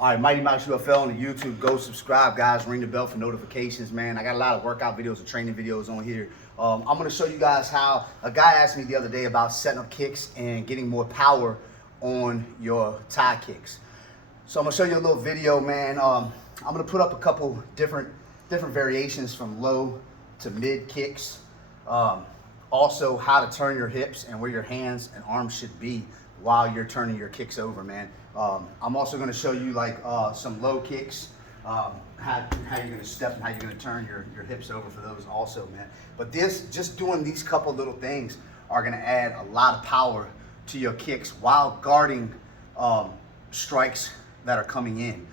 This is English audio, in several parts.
All right, Mighty Mouse UFL on the YouTube. Go subscribe, guys. Ring the bell for notifications, man. I got a lot of workout videos and training videos on here. I'm going to show you guys how a guy asked me the other day about setting up kicks and getting more power on your Thai kicks. So I'm going to show you a little video, man. I'm going to put up a couple different variations from low to mid kicks. Also, how to turn your hips and where your hands and arms should be while you're turning your kicks over, man. I'm also going to show you like some low kicks, how you're going to step and how you're going to turn your hips over for those also, man. But just doing these couple little things are going to add a lot of power to your kicks while guarding strikes that are coming in.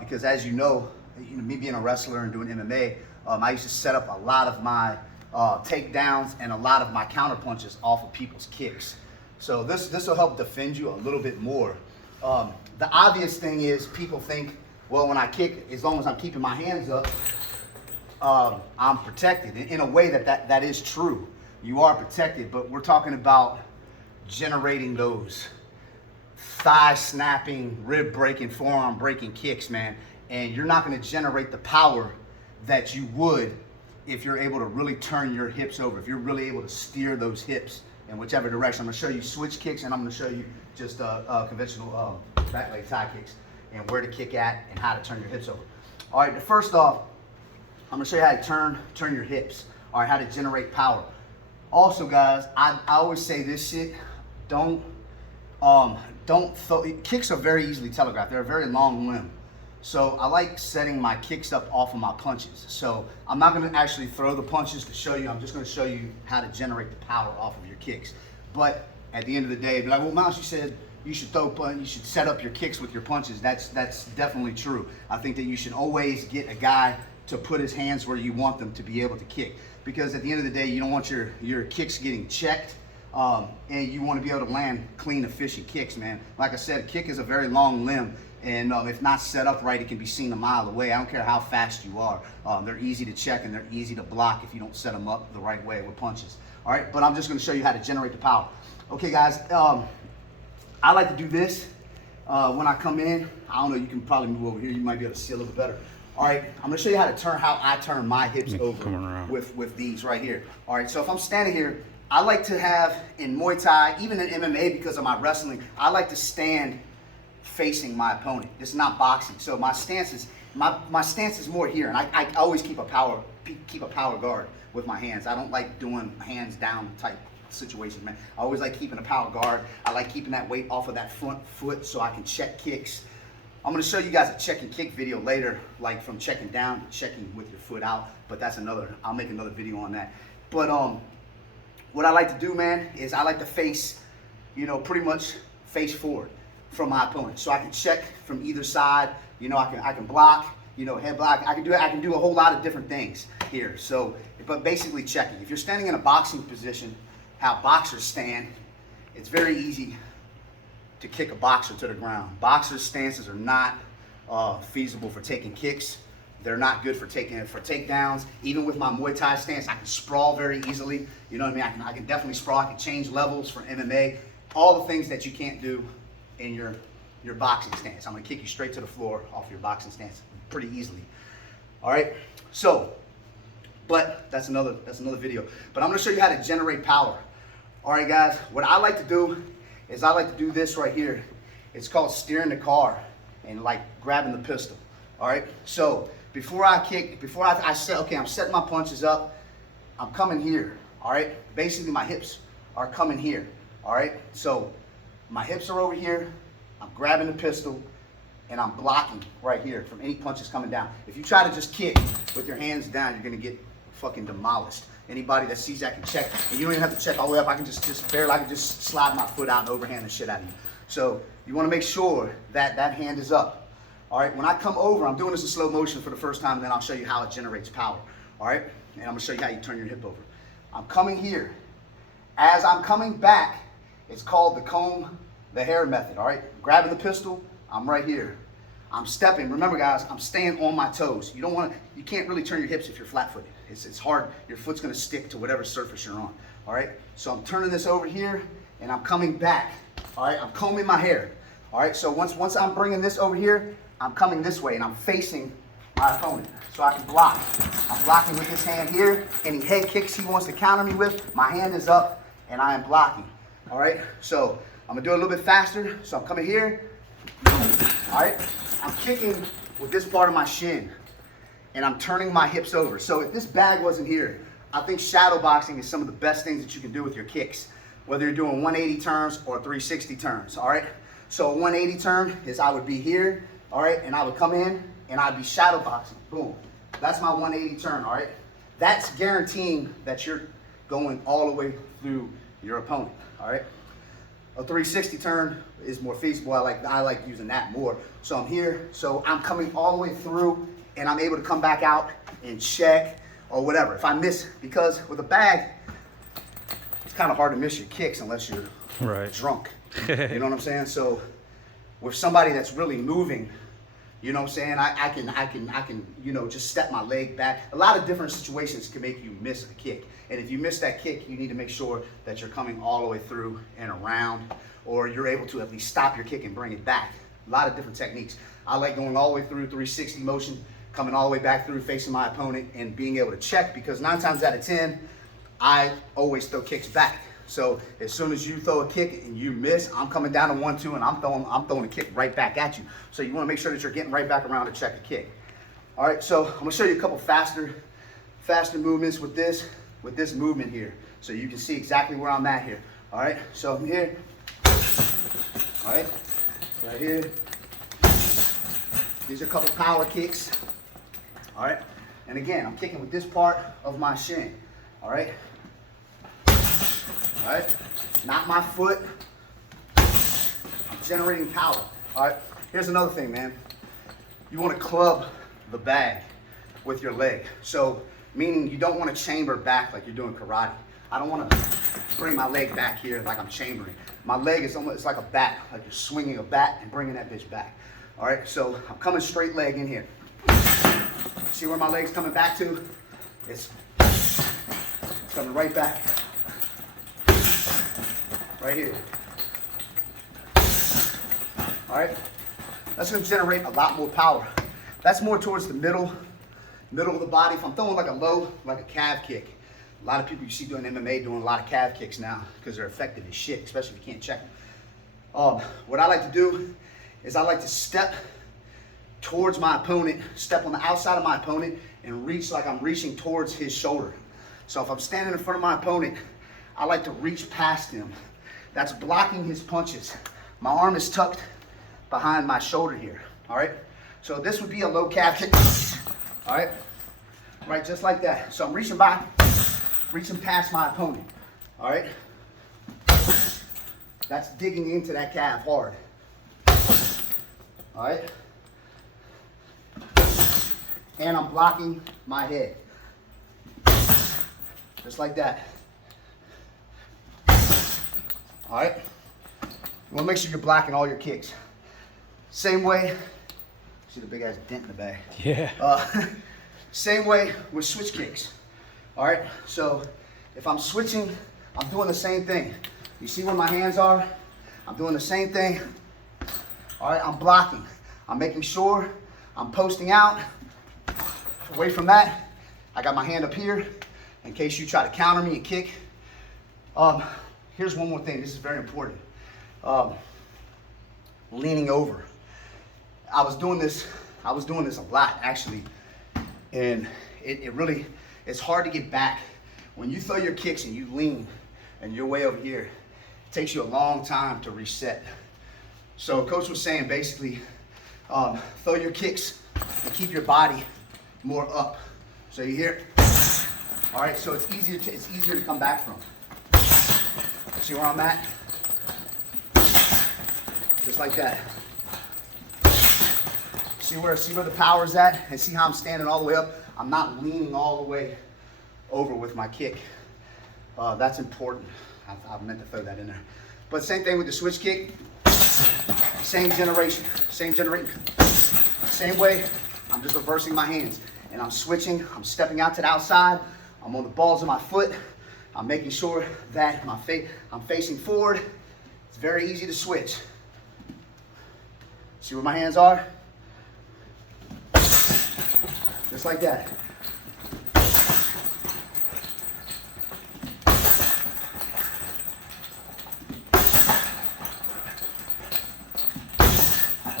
Because as you know, me being a wrestler and doing MMA, I used to set up a lot of my takedowns and a lot of my counter punches off of people's kicks. So this will help defend you a little bit more. The obvious thing is people think, well, when I kick, as long as I'm keeping my hands up, I'm protected. In a way that is true. You are protected, but we're talking about generating those thigh snapping, rib breaking, forearm breaking kicks, man. And you're not going to generate the power that you would if you're able to really turn your hips over, if you're really able to steer those hips in whichever direction. I'm going to show you switch kicks, and I'm going to show you just conventional back leg Thai kicks and where to kick at and how to turn your hips over. All right, first off, I'm going to show you how to turn your hips. All right, how to generate power. Also, guys, I always say this shit, kicks are very easily telegraphed. They're a very long limb. So I like setting my kicks up off of my punches. So I'm not going to actually throw the punches to show you. I'm just going to show you how to generate the power off of your kicks. But at the end of the day, be like, well, Mouse, you said you should you should set up your kicks with your punches. That's definitely true. I think that you should always get a guy to put his hands where you want them to be able to kick. Because at the end of the day, you don't want your kicks getting checked. And you want to be able to land clean, efficient kicks, man. Like I said, a kick is a very long limb. And if not set up right, it can be seen a mile away. I don't care how fast you are. They're easy to check and they're easy to block if you don't set them up the right way with punches. All right, but I'm just going to show you how to generate the power. Okay, guys, I like to do this when I come in. I don't know, you can probably move over here. You might be able to see a little bit better. All right, I'm going to show you how I turn my hips over with these right here. All right, so if I'm standing here, I like to have in Muay Thai, even in MMA because of my wrestling, I like to stand facing my opponent. This is not boxing. So my stance is more here, and I always keep a power guard with my hands. I don't like doing hands down type situations, man. I always like keeping a power guard. I like keeping that weight off of that front foot so I can check kicks. I'm going to show you guys a check and kick video later, like from checking down to checking with your foot out, but I'll make another video on that. But what I like to do, man, is I like to face, pretty much face forward from my opponent, so I can check from either side. I can block, head block. I can do a whole lot of different things here. So, but basically checking. If you're standing in a boxing position, how boxers stand, it's very easy to kick a boxer to the ground. Boxers' stances are not feasible for taking kicks. They're not good for takedowns. Even with my Muay Thai stance, I can sprawl very easily. You know what I mean? I can definitely sprawl. I can change levels for MMA. All the things that you can't do in your boxing stance. I'm gonna kick you straight to the floor off your boxing stance pretty easily. All right. So, but that's another video. But I'm gonna show you how to generate power. All right, guys. What I like to do is I like to do this right here. It's called steering the car and like grabbing the pistol. All right. So before I kick, I say, okay, I'm setting my punches up. I'm coming here. All right. Basically, my hips are coming here. All right. So my hips are over here, I'm grabbing the pistol, and I'm blocking right here from any punches coming down. If you try to just kick with your hands down, you're gonna get fucking demolished. Anybody that sees that can check, and you don't even have to check all the way up. I can just barely, I can just slide my foot out and overhand the shit out of you. So you wanna make sure that that hand is up. All right, when I come over, I'm doing this in slow motion for the first time, and then I'll show you how it generates power. All right, and I'm gonna show you how you turn your hip over. I'm coming here. As I'm coming back, it's called the comb the hair method, all right? Grabbing the pistol, I'm right here. I'm stepping. Remember, guys, I'm staying on my toes. You can't really turn your hips if you're flat-footed. It's hard. Your foot's gonna stick to whatever surface you're on, all right? So I'm turning this over here, and I'm coming back, all right? I'm combing my hair. All right, so once I'm bringing this over here, I'm coming this way and I'm facing my opponent so I can block. I'm blocking with this hand here. Any head kicks he wants to counter me with, my hand is up and I am blocking. All right, so I'm gonna do it a little bit faster. So I'm coming here. All right, I'm kicking with this part of my shin and I'm turning my hips over. So if this bag wasn't here, I think shadow boxing is some of the best things that you can do with your kicks, whether you're doing 180 turns or 360 turns, all right? So a 180 turn is I would be here, all right, and I would come in and I'd be shadow boxing, boom. That's my 180 turn, all right? That's guaranteeing that you're going all the way through your opponent, all right? A 360 turn is more feasible. I like using that more. So I'm here, so I'm coming all the way through and I'm able to come back out and check or whatever. If I miss, because with a bag, it's kind of hard to miss your kicks unless you're drunk. You know what I'm saying? So with somebody that's really moving, you know what I'm saying, I can, you know, just step my leg back. A lot of different situations can make you miss a kick. And if you miss that kick, you need to make sure that you're coming all the way through and around, or you're able to at least stop your kick and bring it back. A lot of different techniques. I like going all the way through 360 motion, coming all the way back through, facing my opponent and being able to check, because 9 times out of 10, I always throw kicks back. So as soon as you throw a kick and you miss, I'm coming down to 1-2 and I'm throwing a kick right back at you. So you want to make sure that you're getting right back around to check the kick. All right, so I'm gonna show you a couple faster movements with this movement here, so you can see exactly where I'm at here. All right, so I'm here. All right, right here. These are a couple power kicks. All right, and again, I'm kicking with this part of my shin. All right. All right, not my foot. I'm generating power. All right, here's another thing, man. You want to club the bag with your leg. So, meaning you don't want to chamber back like you're doing karate. I don't want to bring my leg back here like I'm chambering. My leg is almost, it's like a bat, like you're swinging a bat and bringing that bitch back. All right, so I'm coming straight leg in here. See where my leg's coming back to? It's coming right back. Right here. All right, that's gonna generate a lot more power. That's more towards the middle of the body. If I'm throwing like a low, like a calf kick, a lot of people you see doing MMA doing a lot of calf kicks now because they're effective as shit, especially if you can't check them. What I like to do is I like to step towards my opponent, step on the outside of my opponent and reach like I'm reaching towards his shoulder. So if I'm standing in front of my opponent, I like to reach past him. That's blocking his punches. My arm is tucked behind my shoulder here, all right? So this would be a low calf kick, all right? Right, just like that. So I'm reaching by, reaching past my opponent, all right? That's digging into that calf hard, all right? And I'm blocking my head, just like that. All right, you wanna make sure you're blocking all your kicks. Same way, see the big ass dent in the bag? Yeah. Same way with switch kicks. All right, so if I'm switching, I'm doing the same thing. You see where my hands are? I'm doing the same thing. All right, I'm blocking. I'm making sure I'm posting out. Away from that, I got my hand up here in case you try to counter me and kick. Here's one more thing, this is very important. Leaning over. I was doing this a lot actually, and it's hard to get back. When you throw your kicks and you lean and you're way over here, it takes you a long time to reset. So coach was saying basically, throw your kicks and keep your body more up. So you hear? All right, so it's easier to come back from. See where I'm at? Just like that. See where the power's at, and see how I'm standing all the way up? I'm not leaning all the way over with my kick. That's important. I meant to throw that in there. But same thing with the switch kick. Same generation. Same way, I'm just reversing my hands. And I'm switching, I'm stepping out to the outside. I'm on the balls of my foot. I'm making sure that I'm facing forward. It's very easy to switch. See where my hands are? Just like that.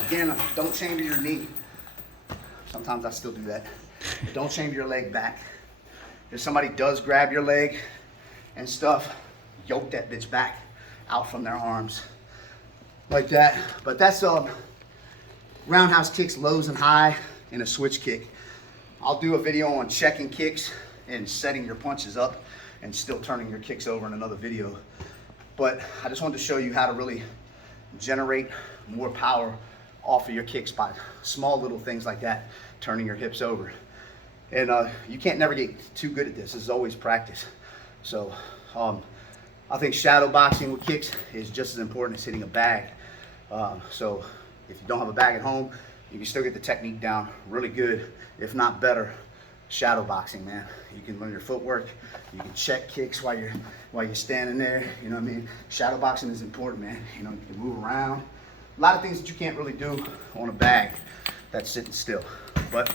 Again, don't chamber your knee. Sometimes I still do that. Don't chamber your leg back. If somebody does grab your leg and stuff, yoke that bitch back out from their arms like that. But that's roundhouse kicks, lows and high, and a switch kick. I'll do a video on checking kicks and setting your punches up and still turning your kicks over in another video. But I just wanted to show you how to really generate more power off of your kicks by small little things like that, turning your hips over. And you can't never get too good at this. This is always practice. So I think shadow boxing with kicks is just as important as hitting a bag. So if you don't have a bag at home, you can still get the technique down really good, if not better. Shadow boxing, man. You can learn your footwork. You can check kicks while you're standing there. You know what I mean? Shadow boxing is important, man. You know, you can move around. A lot of things that you can't really do on a bag that's sitting still. But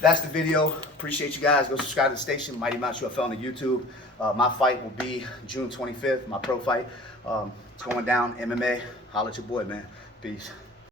that's the video. Appreciate you guys. Go subscribe to the station, Mighty Mouse UFL on the YouTube. My fight will be June 25th, my pro fight. It's going down, MMA. Holla at your boy, man. Peace.